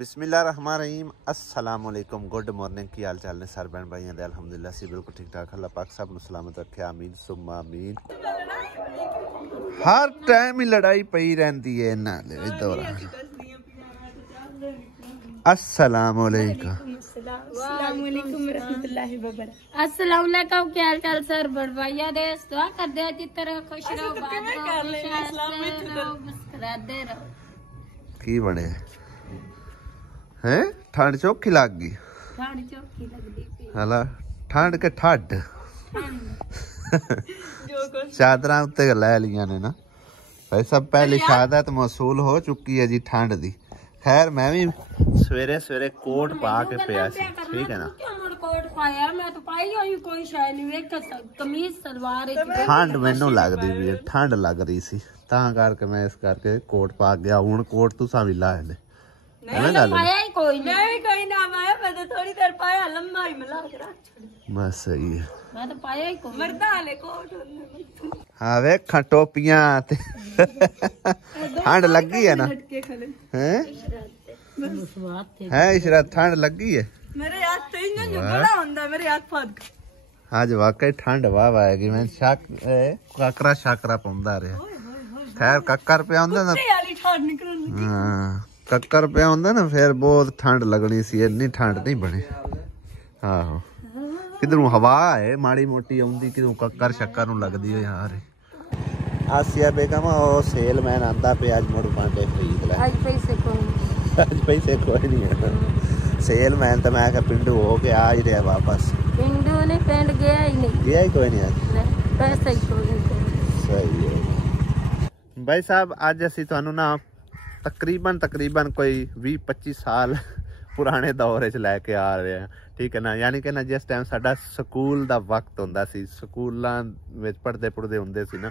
बिस्मिल्लाहिर्रहमानिर्रहीम अस्सलाम वालेकुम गुड मॉर्निंग की हाल चाल ने सर भैन भाइयों दे अल्हम्दुलिल्लाह सी बिल्कुल ठीक ठाक अल्लाह पाक सब नु सलामत रखे आमीन सुम्मा आमीन। हर टाइम ही लड़ाई पई रहंदी है इन्हां दे दौरान। अस्सलाम वालेकुम अस्सलाम वालेकुम क्या हाल चाल सर बड़ भैया दे दुआ कर दे जितर खुश रहो मुस्कुराते रहो। की बने हैं ठंड चौखी लग गई ठंड चौखी लगदी पई हला ठंड के ठड चादर उत्ते लै लिया ने ना भाई सब पहली शहादत मौसूल हो चुकी है जी ठंड दी। खैर मैं भी सवेरे सवेरे कोट पा के पिया सी ठीक है ना। कोट पाया मैं तो पाई होई कोई शाय नहीं वेख कमीज सलवार ठंड मैनू लगदी भी ठंड लग रही सी तां करके मैं इस करके कोट पा गया। हुण कोट तुसां भी ला ले पाया ही कोई नहीं मैं भी कोई ना आया मैं तो थोड़ी देर पाया लंबा ही मिला के रख बस सही है मैं तो पाया ही कोई मर्दा वाले कोट हाँ वेख टोपियां ठंड लगी है ना है इशरत ठंड लगी है मेरे हाथ तो इंजन जो बड़ा हुंदा मेरे हाथ फट आज वाकई ठंड वाह आएगी। मैं शक काकरा शाकरा पाउंदा रहा खैर कक्कर पे आंदा ना हाँ कक्कर पे आंदा ना फिर बहुत ठंड लगनी सी इन्नी ठंड नहीं बनी। आहो किधरों हवा है माड़ी मोटी आउंदी किधरों कक्कर शक्कर नूं लगदी हो यार। आसिया बेगम ओ सेलमैन आंदा पे आज मुड़ पांडे खरीद ले आज पैसे कोई नहीं है सेलमैन तो मैं क्या पिंडू हो के आ ही रहा वापस पिंडू ने पिंड गया ही कोई नहीं आज पैसे ही कोई नहीं सही है भाई साहब। आज असी तुहानू ना तकरीबन कोई 20-25 साल पुराने दौर च लैके आ रहे हैं ठीक है ना। यानी कि ना जिस टाइम साडा स्कूल दा वक्त हुंदा सी स्कूलां विच पढ़दे हुंदे सी ना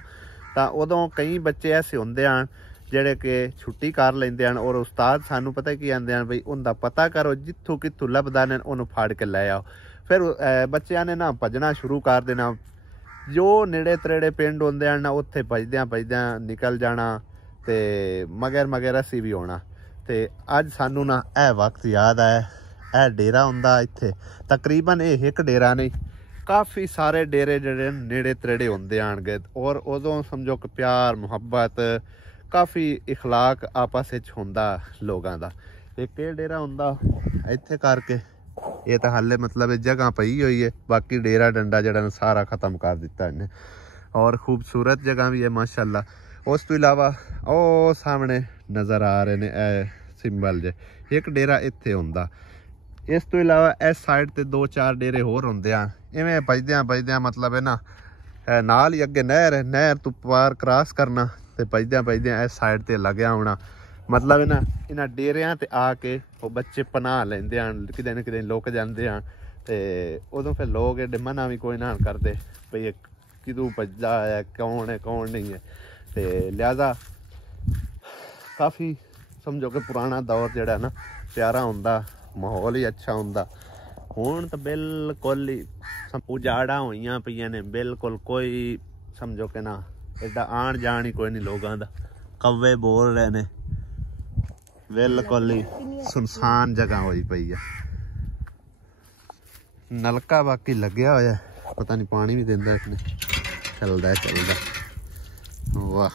तां उदों कई बच्चे ऐसे हुंदे हन ਜਿਹੜੇ कि छुट्टी कर लेंदे हन और उस्ताद सानू पता की आंदे हन बई उनका पता करो जिथों किथों लभदा ने उन्होंने फाड़ के लै आओ। फिर बच्चों ने ना भजना शुरू कर देना जो नेड़े तरेड़े पिंड होंदे हन ना उत्थे भजद्यां निकल जाना ते मगर असी भी होना। ते अज सानू ना यह वक्त याद आया यह डेरा हुंदा इत्थे तकरीबन ये एक डेरा नहीं काफ़ी सारे डेरे जेड़े नेड़े तरेड़े होंदे आणगे और उदों समझो कि प्यार मुहब्बत काफ़ी इखलाक आपस होंदा लोगों का। एक डेरा होंदा इत्थे करके ये तो हाले मतलब जगह पई हुई है बाकी डेरा डंडा जड़ा सारा ख़त्म कर दिता इन्हें और खूबसूरत जगह भी है माशाल्लाह। उस तो इलावा ओ सामने नज़र आ रहे ने सिंबल जे एक डेरा इत्थे होंदा। इस तो इलावा इस साइड ते 2-4 डेरे होर होंदे आ इवें बजद्यां मतलब है ना नाल ही अगे नहर तो पार क्रॉस करना ते बजद्यां इस साइड ते लग्या होना मतलब है ना इन्हां डेरियां ते आके वो बच्चे पनाह लेंदे हन किते न किते लुक जांदे हन ते उदों फिर लोग एडे मना भी कोई ना करदे भई किदों भजदा है कौन नहीं है। ते लिहाजा काफ़ी समझो कि पुराना दौर जिहड़ा ना प्यारा हुंदा माहौल ही अच्छा हुंदा। हुण तो बिल्कुल ही उजाड़ा होइयां पईयां ने बिल्कुल कोई समझो कि ना एडा आन जान ही कोई नहीं लोगों का कव्वे बोल रहे ने बिल्कुल ही सुनसान जगह हुई पई है। नलका बाकी लग्या होया पता नहीं पानी भी देंदा इसने चलदा वाह।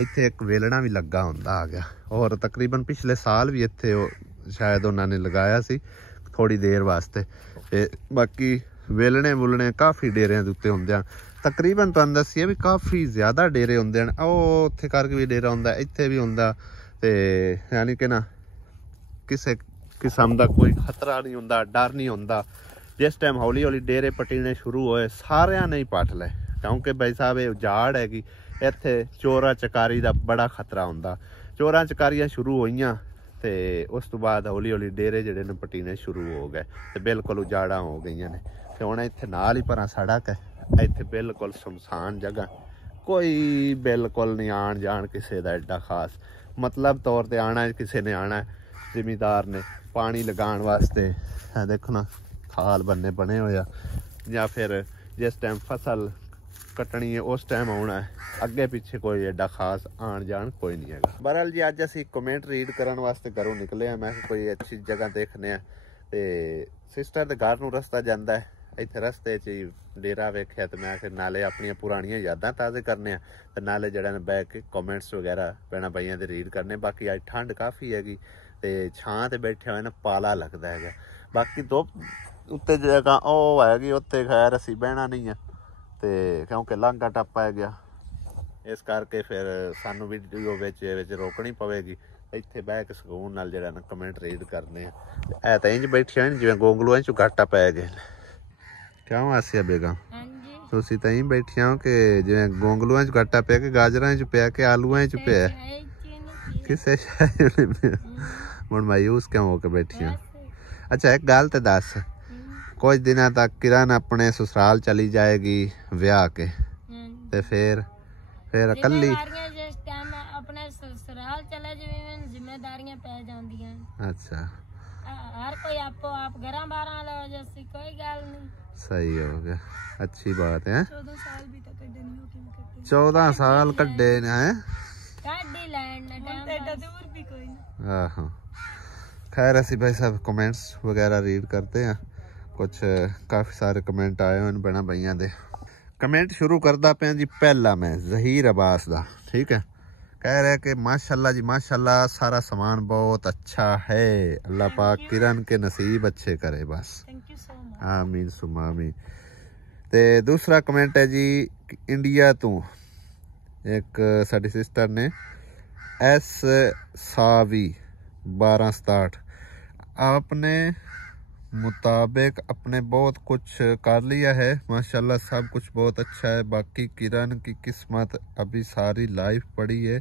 इत्थे एक वेलना भी लगा हुंदा आ गया और तकरीबन पिछले साल भी इत्थे शायद उन्होंने लगाया सी थोड़ी देर वास्ते ते बाकी वेलने वुलने काफ़ी डेरियां दे उत्ते हुंदे हन तकरीबन तुहानूं दस्सिए भी काफ़ी ज़्यादा डेरे हुंदे हन। ओह उत्थे करके भी डेरा हुंदा इत्थे भी हुंदा ते यानी कि ना किसी किस्म का कोई खतरा नहीं हुंदा डर नहीं हुंदा। जिस टाइम हौली हौली डेरे पट्टीने शुरू होए सारियां नहीं पट ले क्योंकि भाई साहब ये उजाड़ हैगी इत्थे चोरा चकारी का बड़ा खतरा हुंदा। चोरां चकारियां शुरू होईयां ते उस तो बाद हौली हौली डेरे जिहड़े ने पट्टीने शुरू हो गए ते बिल्कुल उजाड़ा हो गई ने ते हुण इत्थे नाल ही भरा सड़क है इत्थे बिल्कुल सुनसान जगह कोई बिल्कुल नहीं आन जान किसी का एडा खास मतलब तौर पर आना है किसी ने आना है जिमीदार ने पानी लगाने वास्ते देखो ना खाल बने हुए या फिर जिस टाइम फसल ਕੱਟਣੀ ਹੈ ਉਸ ਟਾਈਮ ਆਉਣਾ ਹੈ, ਅੱਗੇ ਪਿੱਛੇ ਕੋਈ ਐਡਾ ਖਾਸ ਆਣ ਜਾਣ ਕੋਈ ਨਹੀਂ ਹੈਗਾ। ਬਹਰਹਾਲ ਜੀ ਅੱਜ ਅਸੀਂ ਕਮੈਂਟ ਰੀਡ ਕਰਨ ਵਾਸਤੇ ਘਰੋਂ ਨਿਕਲੇ ਆ। ਮੈਂ ਕੋਈ ਅੱਛੀ ਜਗ੍ਹਾ ਦੇਖਨੇ ਆ ਤੇ ਸਿਸਟਰ ਦੇ ਘਰ ਨੂੰ ਰਸਤਾ ਜਾਂਦਾ ਹੈ, ਇੱਥੇ ਰਸਤੇ 'ਚ ਹੀ ਡੇਰਾ ਵੇਖਿਆ ਤੇ ਮੈਂ ਫਿਰ ਨਾਲੇ ਆਪਣੀਆਂ ਪੁਰਾਣੀਆਂ ਯਾਦਾਂ ਤਾਜ਼ੇ ਕਰਨੇ ਆ ਤੇ ਨਾਲੇ ਜਿਹੜਾ ਨੇ ਬਹਿ ਕੇ ਕਮੈਂਟਸ ਵਗੈਰਾ ਭੈਣਾਂ ਭਾਈਆਂ ਦੇ ਰੀਡ ਕਰਨੇ। ਬਾਕੀ ਅੱਜ ਠੰਡ ਕਾਫੀ ਹੈਗੀ ਤੇ ਛਾਂ ਤੇ ਬੈਠੇ ਹੋਏ ਨਾ ਪਾਲਾ ਲੱਗਦਾ ਹੈਗਾ। ਬਾਕੀ ਧੁੱਪ ਉੱਤੇ ਜਗ੍ਹਾ ਉਹ ਹੈਗੀ ਉੱਤੇ ਖੈਰ ਅਸੀਂ ਬਹਿਣਾ ਨਹੀਂ ਆ ਤੇ ਕਿਉਂਕਿ ਲਾਂਘਾ ਟੱਪਾ ਹੈ ਗਿਆ, ਇਸ ਕਰਕੇ ਫਿਰ ਸਾਨੂੰ ਵੀਡੀਓ ਵਿੱਚ ਰੋਕਣੀ ਪਵੇਗੀ। ਇੱਥੇ ਬਹਿ ਕੇ ਸਕੂਨ ਨਾਲ ਜਿਹੜਾ ਨਾ ਕਮੈਂਟ ਰੀਡ ਕਰਨੇ ਆ। ਇਹ ਤਾਂ ਇੰਝ ਬੈਠੇ ਹੋਏ ਜਿਵੇਂ ਗੋਂਗਲੂਆਂ 'ਚੋਂ ਘਾਟਾ ਪੈ ਗਏ। ਕਿਉਂ ਆਸਿਆ ਬੇਗਮ ਤੁਸੀਂ ਤਾਂ ਹੀ ਬੈਠੀਆਂ ਹੋ ਕਿ ਜਿਵੇਂ ਗੋਂਗਲੂਆਂ 'ਚ ਘਾਟਾ ਪਿਆ ਕਿ ਗਾਜਰਾਂ 'ਚ ਪਿਆ ਕਿ ਆਲੂਆਂ 'ਚ ਪਿਆ, ਕਿਸੇ ਹੁਣ ਮਾਯੂਸ ਕਿਉਂ ਹੋ ਕੇ ਬੈਠੀਆਂ? ਅੱਛਾ ਇੱਕ ਗੱਲ ਤੇ ਦੱਸ, ਕੁਝ ਦਿਨਾਂ ਤੱਕ ਕਿਰਨ ਆਪਣੇ ਸਸੁਰਾਲ ਚਲੀ ਜਾਏਗੀ ਵਿਆਹ ਕੇ ਤੇ ਫਿਰ ਇਕੱਲੀ ਆਪਣੇ ससुराल चले जावे जिम्मेदारियां पै जांदियां। अच्छा हर कोई आपको आप घर बाहर लो जैसी कोई गल नहीं। सही हो गया, अच्छी बात है। 14 साल भी तक कड्डे नहीं हो 14 साल कड्डे ने हैं काडी लैंड ना टाइम एटा दूर भी कोई नहीं। हां खैर ਅਸੀਂ भाई साहब कमेंट्स वगैरह रीड करते हैं। कुछ काफी सारे कमेंट आए हैं बना भैया दे। कमेंट शुरू करदा पे जी पहला मैं जहीर अब्बास दा, ठीक है, कह रहे कि माशाल्लाह जी माशाल्लाह सारा सामान बहुत अच्छा है, अल्लाह पाक किरण के नसीब अच्छे करे बस, थैंक यू सो मच, आमीन सुमा आमीन। ते दूसरा कमेंट है जी इंडिया तू एक साडी सिस्टर ने एस सावी 1267 आपने मुताबिक अपने बहुत कुछ कर लिया है माशाल्लाह, सब कुछ बहुत अच्छा है। बाकी किरण की किस्मत अभी सारी लाइफ पड़ी है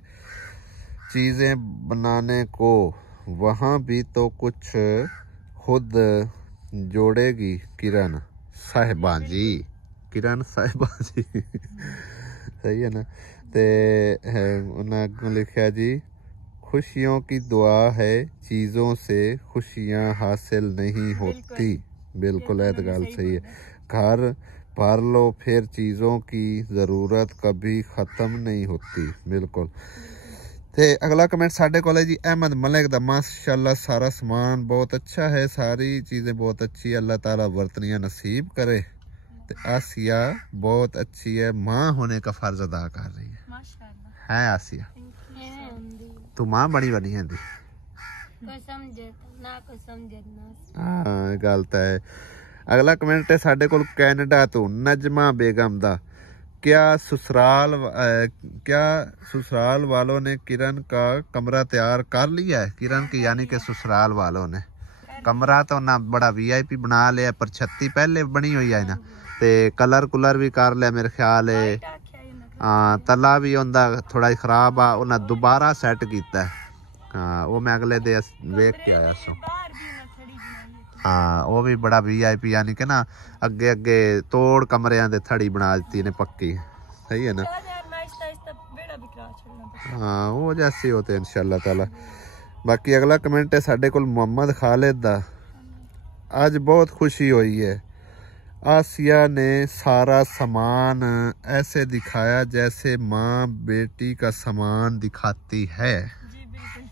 चीज़ें बनाने को, वहाँ भी तो कुछ खुद जोड़ेगी किरण साहिबा जी, किरण साहिबा जी सही है ना। ते उन्होंने लिखा जी खुशियों की दुआ है, चीज़ों से खुशियाँ हासिल नहीं होती। बिल्कुल है तो गल सही है, घर भर लो फिर चीज़ों की ज़रूरत कभी ख़त्म नहीं होती। बिल्कुल। ते अगला कमेंट साढ़े को जी अहमद मलिक दा, माशाल्लाह सारा सामान बहुत अच्छा है, सारी चीज़ें बहुत अच्छी है, अल्लाह ताला वर्तनियाँ नसीब करे। ते आसिया बहुत अच्छी है, माँ होने का फ़र्ज अदा कर रही है माशाल्लाह। है आसिया तू मां बनी बनी है गलत है। अगला कमेंट है साडे कोल कैनेडा तो नजमा बेगम दा, क्या ससुराल वालों ने किरण का कमरा तैयार कर लिया है? किरण की यानी कि ससुराल वालों ने कमरा तो ना बड़ा VIP बना लिया, पर छत्ती पहले बनी हुई है ना, ते कलर कुलर भी कर लिया मेरे ख्याल है। हाँ तला भी उनका थोड़ा खराब आ, उन्हें दोबारा सैट किया। हाँ वो मैं अगले दे वेख के आया सो। हाँ वो भी बड़ा VIP यानी कि ना अगे अगे तोड़ कमरियां दे थड़ी बना दी ने पक्की, सही है ना। हाँ वो जैसे होते इंशाल्लाह ताला। बाकी अगला कमेंट है साडे कोल मोहम्मद खालिद दा, आज बहुत खुशी हुई है, आसिया ने सारा सामान ऐसे दिखाया जैसे माँ बेटी का सामान दिखाती है। जी बिल्कुल।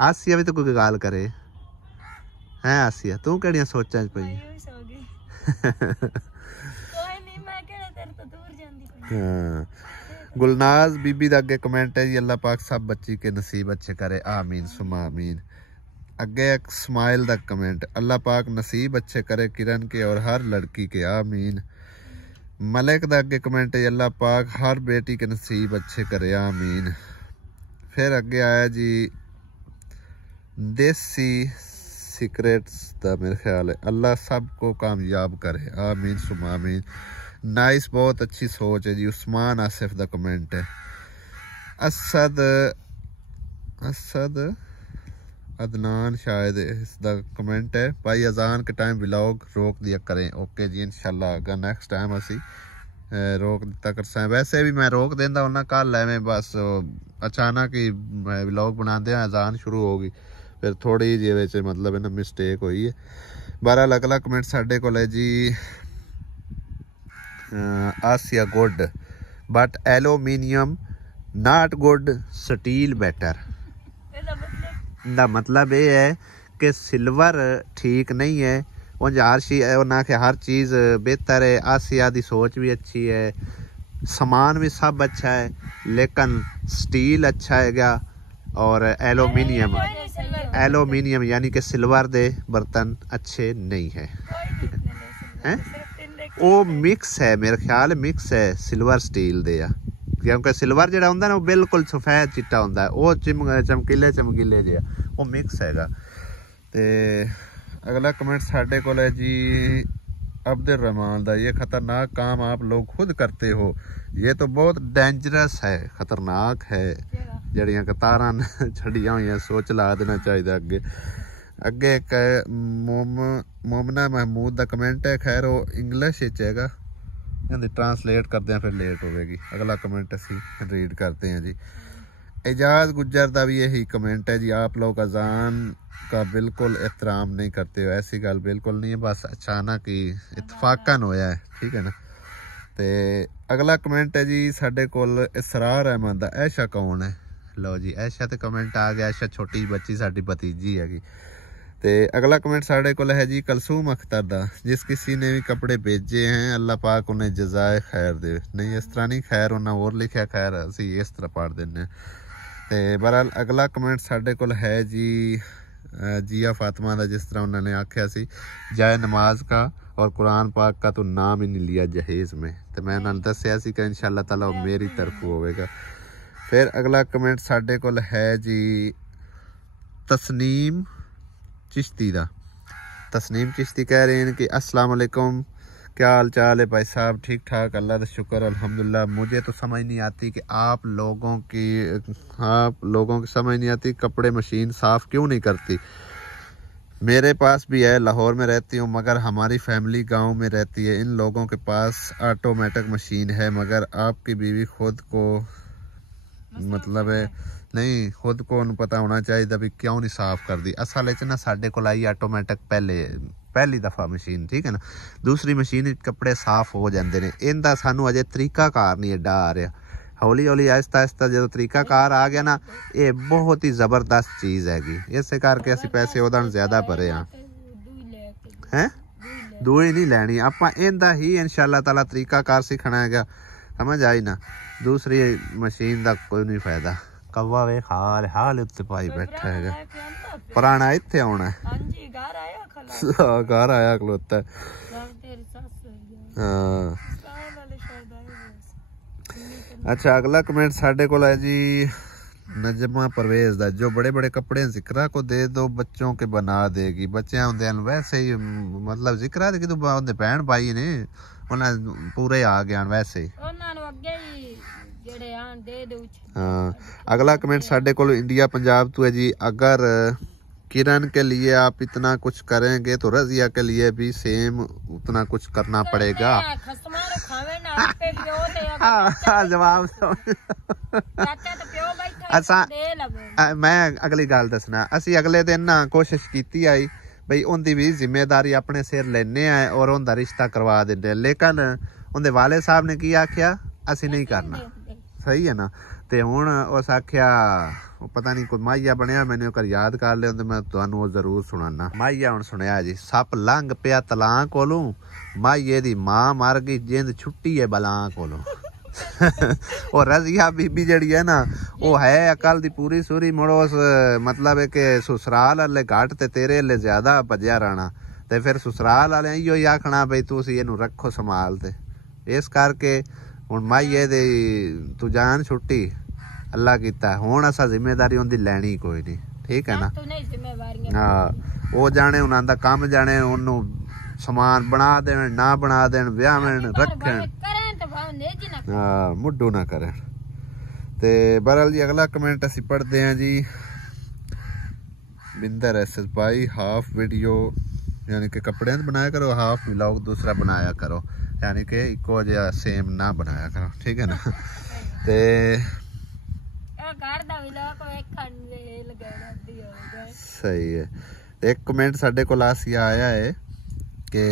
आसिया भी तो कोई गाल करे है, आसिया तू केड़ियां सोचां च पई? हाँ गुलनाज बीबी दा अगे कमेंट है जी अल्लाह पाक सब बच्ची के नसीब अच्छे करे, आमीन सुमा आमीन। अगे एक स्माइल दा कमेंट, अल्लाह पाक नसीब अच्छे करे किरण के और हर लड़की के, आमीन। मलिक दा अगे कमेंट है अल्लाह पाक हर बेटी के नसीब अच्छे करे, आमीन। फिर अगे आया जी देसी सीक्रेट्स दा, मेरे ख्याल है अल्लाह सबको कामयाब करे, आमीन सुमा आमीन। नाइस बहुत अच्छी सोच है जी। उस्मान आसिफ दा कमेंट है। असद अदनान शायद इसका कमेंट है, भाई अजान के टाइम व्लॉग रोक दिया करें। ओके जी इंशाल्लाह अगर नेक्स्ट टाइम असी रोक दिता कर, वैसे भी मैं रोक देंदा हूं, कल एवें बस अचानक ही व्लॉग बनाते अजान शुरू हो गई, फिर थोड़ी जी मतलब है ना मिस्टेक हुई है। 12 अगला कमेंट साढ़े को है जी Asiya good but aluminium not good steel better. ਦਾ मतलब ये है कि सिल्वर ठीक नहीं है उंज हर चीज़ बेहतर है। आसिया की सोच भी अच्छी है, सामान भी सब अच्छा है, लेकिन स्टील अच्छा है क्या और एलुमिनियम यानी कि सिल्वर दे बर्तन अच्छे नहीं है। हैं वो मिक्स है, मेरे ख्याल मिक्स है सिल्वर स्टील दे, क्योंकि सिल्वर जो होंगे ना वो बिल्कुल सफेद चिट्टा होंगे, वो चमकीले चमकीले जे वो मिक्स हैगा। तो अगला कमेंट साढ़े को है जी अब्दुल रहमान दा, ये खतरनाक काम आप लोग खुद करते हो, ये तो बहुत डेंजरस है, खतरनाक है। जड़ियाँ कतारां छड़ियां हुई सोच ला देना चाहिए। अगे अगे एक मोमना महमूद का कमेंट है, खैर वो इंग्लिश हैगा, ट्रांसलेट करते हैं फिर लेट होगी। अगला कमेंट असी रीड करते हैं जी। एजाज गुज्जर का भी यही कमेंट है जी, आप लोग अजान का बिल्कुल एहतराम नहीं करते हो। ऐसी गल बिल्कुल नहीं है, बस अचानक ही इतफाकन होया है, ठीक है ना। तो अगला कमेंट है जी साढ़े कोल इसरार अहमद दा, ऐशा कौन है? लो जी ऐशा तो कमेंट आ गया, ऐशा छोटी बच्ची साड़ी भतीजी हैगी। तो अगला कमेंट साढ़े को है जी कलसूम अख्तर दा, जिस किसी ने भी कपड़े भेजे हैं अल्लाह पाक उन्हें जजाए खैर दे। नहीं इस तरह नहीं, खैर उन्हें और लिखा, खैर असी इस तरह पढ़ देने। तो बहरहाल अगला कमेंट साढ़े को है जी जिया फातिमा दा, जिस तरह उन्होंने आख्या सी जाए नमाज का और कुरान पाक का तो नाम ही नहीं लिया जहेज़ में। तो मैं उन्होंने दसिया सी कि इंशाअल्लाह ताला मेरी तरफ होगा। फिर अगला कमेंट साढ़े को है जी तस्नीम चिश्ती दा। तस्नीम चिश्ती कह रहे हैं कि अस्सलाम वालेकुम, क्या हाल चाल है भाई साहब? ठीक ठाक, अल्लाह का शुक्र अल्हम्दुलिल्लाह। मुझे तो समझ नहीं आती कि आप लोगों की समझ नहीं आती कपड़े मशीन साफ़ क्यों नहीं करती। मेरे पास भी है, लाहौर में रहती हूँ, मगर हमारी फैमिली गांव में रहती है। इन लोगों के पास ऑटोमेटिक मशीन है, मगर आपकी बीवी खुद को मतलब है नहीं, खुद को पता होना चाहिए भी क्यों नहीं साफ कर दी। असल ना साढ़े को आई ऑटोमेटिक पहली दफ़ा मशीन, ठीक है ना। दूसरी मशीन कपड़े साफ हो जाते हैं। इनका सानू अजे तरीकाकार नहीं एडा आ रहा, हौली हौली आहिस्ता आहिस्ता जो तरीकाकार आ गया ना, ये बहुत ही ज़बरदस्त चीज़ हैगी। इस करके असी पैसे उदा ज़्यादा भरे हाँ हैं, दूई नहीं लैनी आप इनका ही इंशाअल्लाह ताला तरीकाकार सीखना है, समझ आई ना। दूसरी मशीन का कोई नहीं फायदा। कौवा वे हाल उत्ते पाई बैठा है, पुराना इत्थे आना है, घर आया खलोता है। हाँ अच्छा अगला कमेंट साढ़े को है जी नजमा परवेज दा, जो बड़े बड़े कपड़े जिक्रा को दे दो बच्चों के बना देगी। बच्चे होंगे वैसे ही मतलब जिक्रा की तो भैन भाई ने उन्हें पूरे आ गया वैसे ही। हाँ अगला कमेंट साढ़े को इंडिया पंजाब तो है जी, अगर किरण के लिए आप इतना कुछ करेंगे तो रजिया के लिए भी सेम उतना कुछ करना पड़ेगा। जवाब अच्छा मैं अगली गल दसना, असी अगले दिन ना कोशिश की आई भाई उनकी भी जिम्मेदारी अपने सिर लेने आए और उनका रिश्ता करवा देंगे, लेकिन उनके वाले साहब ने की आख्या असी नहीं करना, सही है ना। तो हुण उस आख्या पता नहीं कोई माइया बनया, मैंने ओकर याद कर लिया, मैं तुहानू जरूर सुनाना। माइया हुण सुनिया जी, सप लंघ पिया तलां कोलों, माइये दी मां मर गई जिंद छुट्टी है बलां कोलों। और रजिया बीबी जड़ी है ना वो है अकल दी पूरी सूरी, मुड़ो उस मतलब है कि ससुराल वाले घट ते तेरे वाले ज्यादा भजया रहना, ते फिर ससुराल वाले इयो ही आखना बई तुसी इहनू रखो संभाल ते। इस करके हुण माइये दी तू जान छुट्टी अल्लाह कीता, हुण असा जिम्मेदारी उनकी लैनी कोई नहीं, ठीक है ना। हाँ वो जाने उन्हां दा काम जाने, उन्नू समान बना देन ना बना देन, ब्याहन रखन, हाँ मुड्डू ना करें। ते बहरहाल जी अगला कमेंट असी पढ़ते हैं जी, बिंदर एसएस भाई हाफ वीडियो यानी कि कपड़े बनाया करो, हाफ व्लॉग दूसरा बनाया करो, यानी कि इको जिहा सेम ना बनाया करो, ठीक है ना। ते सही है। एक कमेंट साढ़े को आया है कि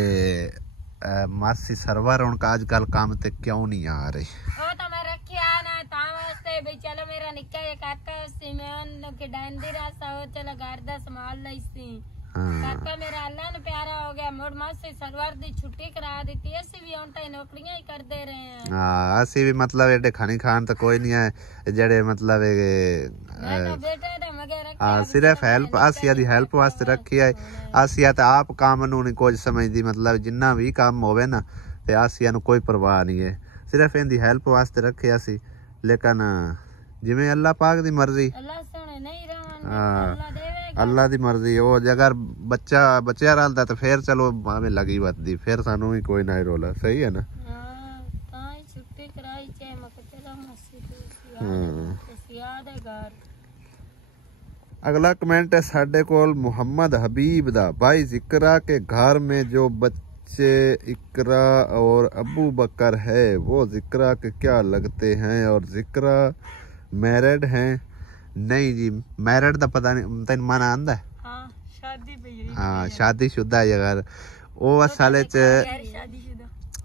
मासी सरवर उनका आजकल काम ते क्यों नहीं आ रही? ਉਹ ਤਾਂ ਮੈਂ ਰੱਖਿਆ ਨਾ ਤਾਂ ਵਾਸਤੇ ਵੀ ਚਲੋ ਮੇਰਾ ਨਿੱਕਾ ਜਿਹਾ ਕਾਕਾ ਸੀ ਮੈਂ ਉਹਨੂੰ ਖਿਡਾਉਂਦੀ ਰਹਾ ਉਹ ਚਲੋ ਘਰ ਦਾ ਸੰਭਾਲ ਲਈ ਸੀ ਕਾਕਾ ਮੇਰਾ ਅੱਲਾ ਨੂੰ ਪਿਆਰਾ ਹੋ ਗਿਆ ਮੁੜ ਮਾਸੀ ਸਰਵਰ ਦੀ ਛੁੱਟੀ ਕਰਾ ਦਿੱਤੀ ਅਸੀਂ ਵੀ ਹੁਣ ਤਾਂ ਨੌਕਰੀਆਂ ਹੀ ਕਰਦੇ ਰਹੇ ਹਾਂ ਅਸੀਂ ਵੀ ਮਤਲਬ ਇਹਦੇ ਖਾਣੀ ਖਾਣ ਤਾਂ ਕੋਈ ਨਹੀਂ ਹੈ ਜਿਹੜੇ ਮਤਲਬ ਬੇਟੇ ਦਾ ਮਗਰ ਰੱਖਿਆ ਸਿਰਫ ਹੈਲਪ ਆਸੀਆ ਦੀ ਹੈਲਪ ਵਾਸਤੇ ਰੱਖੀ ਹੈ ਆਸੀਆ ਤਾਂ ਆਪ ਕੰਮ ਨੂੰ ਨਹੀਂ ਕੁਝ ਸਮਝਦੀ ਮਤਲਬ ਜਿੰਨਾ ਵੀ ਕੰਮ ਹੋਵੇ ਨਾ ਤੇ ਆਸੀਆ ਨੂੰ ਕੋਈ ਪਰਵਾਹ ਨਹੀਂ ਹੈ ਸਿਰਫ ਇਹਦੀ ਹੈਲਪ ਵਾਸਤੇ ਰੱਖਿਆ ਸੀ ਲੇਕਿਨ ਜਿਵੇਂ ਅੱਲਾ ਪਾਕ ਦੀ ਮਰਜ਼ੀ ਅੱਲਾ ਸੁਣੇ ਨਹੀਂ ਰਹਾਂਗੇ ਅੱਲਾ ਦੇਵੇਗਾ ਅੱਲਾ ਦੀ ਮਰਜ਼ੀ ਉਹ ਜੇਕਰ ਬੱਚਾ ਰਲਦਾ ਤਾਂ ਫੇਰ ਚਲੋ ਭਾਵੇਂ ਲੱਗੀ ਵੱਧਦੀ ਫਿਰ ਸਾਨੂੰ ਵੀ ਕੋਈ ਨਾ ਰੋਲਾ ਸਹੀ ਹੈ ਨਾ ਤਾਂ ਹੀ ਛੁੱਟੀ ਕਰਾਈ ਚਾਹੇ ਮੈਂ ਚਲਾ ਮਾਸੀ ਯਾਦ ਹੈ ਘਰ अगला कमेंट है साडे कोल मोहम्मद हबीब दा भाई जिक्रा के घर में जो बच्चे इकरा और अबू बकर है वो जिक्रा के क्या लगते हैं और जिक्रा मैरिड हैं? नहीं जी मैरिड दा पता नहीं तेन मन आंदा है हां शादी पे हाँ शादीशुदा है अगर वो साले च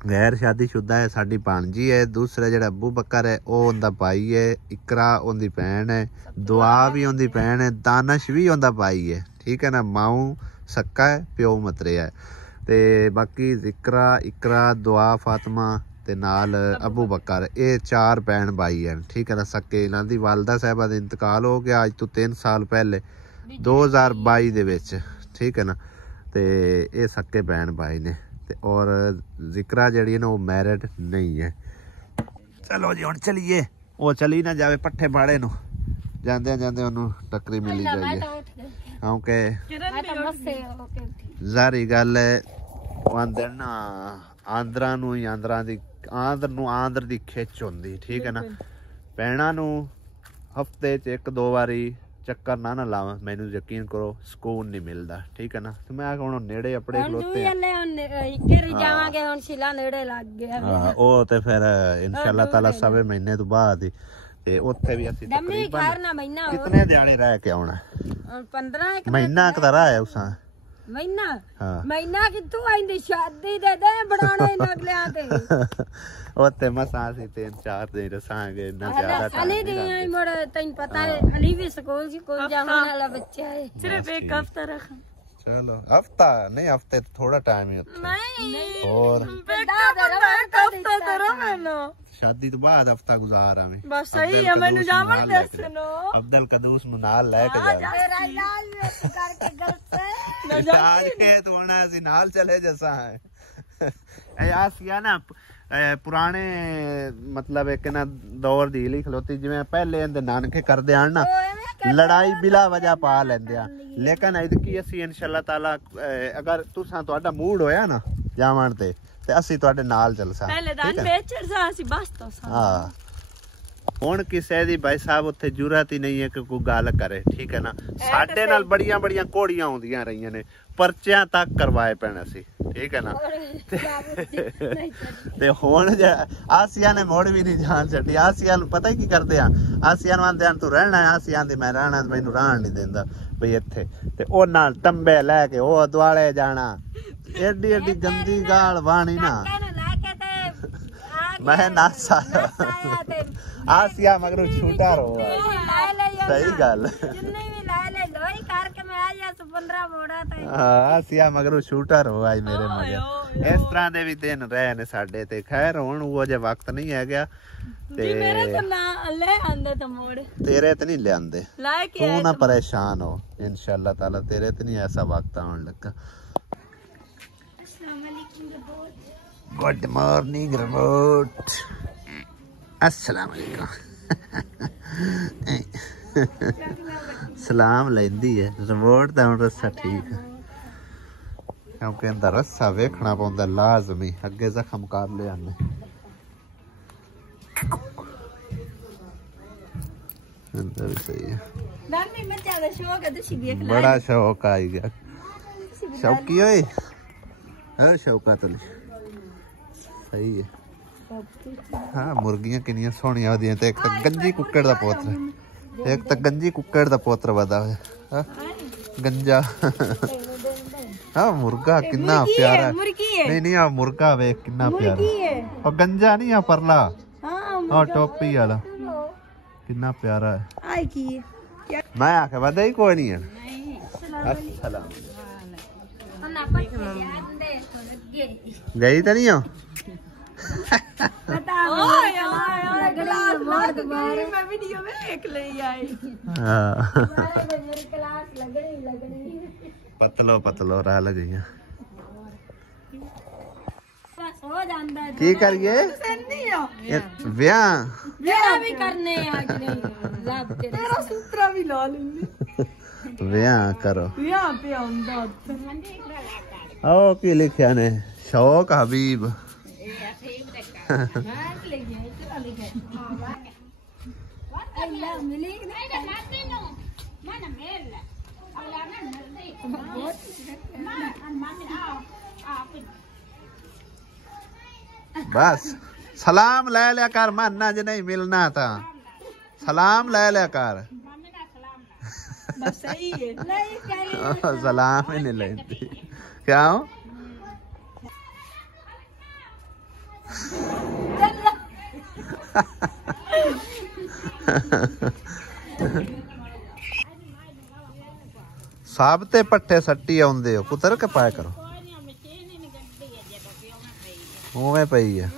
गैर शादीशुदा है साडी भांजी है दूसरा जेड़ा अबू बकर है वो उनदा भाई है इकरा उनदी भैन है दुआ भी उनदी भैन है दानिश भी उनदा भाई है ठीक है ना माऊ सक्का है प्यो मतरे है ते बाकी जिक्रा इकरा दुआ फातिमा ते नाल अबू बकर ये 4 भैन भाई हैं ठीक है ना सक्के इन्हां दी वालदा साहिबा दा इंतकाल हो गया आज तो 3 साल पहले 2022 दे विच ठीक है ना ते ये सक्के भैन भाई ने और जिक्रा जड़ी है ना वो मैरिड नहीं है चलो जी हुण चलिए वो चली ना जावे पट्ठे बाड़े नु जांदे जांदे ओनू टक्करी मिली जाइए क्योंकि ज़ारी गल है आंदे ना आंदरा नु आंदरा दी आंदर दी खिच हुंदी ठीक है ना भैणां नु हफ्ते च 1-2 वारी चक्कर ना लावा मैनू यकीन करो सुकून नहीं मिलता ठीक है ना तो मैं हुण नेड़े अपने खलोते जावांगे हुण शिला नेड़े लग गया हां ओ ते फिर इंशाअल्लाह ताला सवे महीने तो बाद ते ओथे भी असि तकरीबन कितने दिहाड़े रह के आउणा 15 महीना क रहा है उसा महीना महीना कित्थों आइंदी शादी दे बनाने नगलियां ते ओते मसा सी 3-4 दिन रसांगे ना ज्यादा अली दी मोड़ तैन पता है अली भी स्कूल जाने वाला बच्चा है सिर्फ 1 हफ्ता रख चलो हफ्ता नहीं हफ्ते तो थोड़ा टाइम ही होता नहीं और हफ्ता करो मैंने शादी तो बाद हफ्ता गुजारा मैं बस सही है मैंने जावन दसनो अब्दुल कदूस नु नाल लेके जा तेरा इलाज करके गलत है इलाज के तो होना सी नाल चले जैसा है ए आसिया ना पुराने मतलब एक ना दौर दी लिख लोती जिवें पहले इंदे नानके करदे आन ना लड़ाई बिला वजह पा लेंदे आ लेकिन इदकी असी इंशाअल्लाह ताला अगर तुसां तुहाडा मूड होया ना जावन ते असी तुहाडे नाल चलसा पहले दान बेचर सा असी बस तो सा हां हुण किसे दी भाई साहब उत्थे जुरत ही नहीं है कि कोई गल करे ठीक है ना साडे नाल बड़ियां बड़ियां घोड़ियां आउंदियां रहियां ने पर्चियां तक करवाए पैण असी ठीक है ना ते हुण आसिया ने मोड़ भी नहीं जान छड्डी आसिया नूं पता की करदे आ आसिया नूं आंदे तू रहना है आसिया आंदी मैं रहना मैनूं रहण नहीं देंदा भई इत्थे ते ओ नाल टंबे लैके ओ दुआले जाना एडी एडी गंदी गाल वाणी ना मैं ना आसिया मगर छूटा रो सही गल आसिया मगर छूटा रो आज मेरे मगर इस तरह दे भी दिन रहे ने साडे ते खैर हुण वो जे वक्त नहीं है गया ते मेरे तो ना ले आंदे तो मोड़ तेरे ते नहीं ले आंदे तू ना परेशान हो इंशाअल्लाह ताला तेरे ते नहीं ऐसा वक्त आउण लगा गुड मॉर्निंग रिमोट अस्सलाम वालेकुम सलाम लेंदी है रिमोट दा हुण रस्सा ठीक है क्योंकि इंदा रस्सा वेखना पौंदा लाजमी अगे जख्म कर ले आने इंदा भी सही है नानी मैं ज्यादा शौक है तो देख ले बड़ा शौक आई गया शौकी होए हां शौका तो सही है हाँ मुर्गियां किनियां सोहणियां होंदियां ते एक तो गंजी कुक्कड़ दा पोत्र एक तो गंजी कुक्कड़ दा पोत्र वदा है गंजा हाँ मुर्गा कितना प्यारा नहीं नहीं आ मुर्गा वेख कितना प्यारा और गंजा नहीं आ परला हां टोपी वाला कितना प्यारा है मैं आके बधाई कोई नहीं है अस्सलाम गई तो नहीं हो पतलो पतलो रह लगी की करिए ब्याह भी करने ब्याह करो ओ की लिखा ने शौक हबीब बस सलाम ले लिया कर मानना जो नहीं मिलना था सलाम ले लिया कर सलाम ही नहीं लेती क्या हो साबते पट्टे सट्टी आउंदे हो कुतर के पाया करो उवें पई है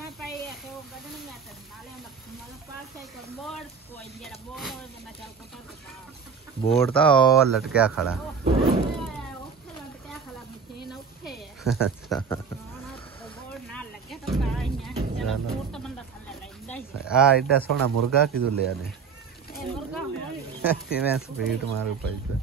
बोर्ड था और लटकिया खड़ा एडा सोना मुर्गा किदू लिया ने स्पीड मारू पैसा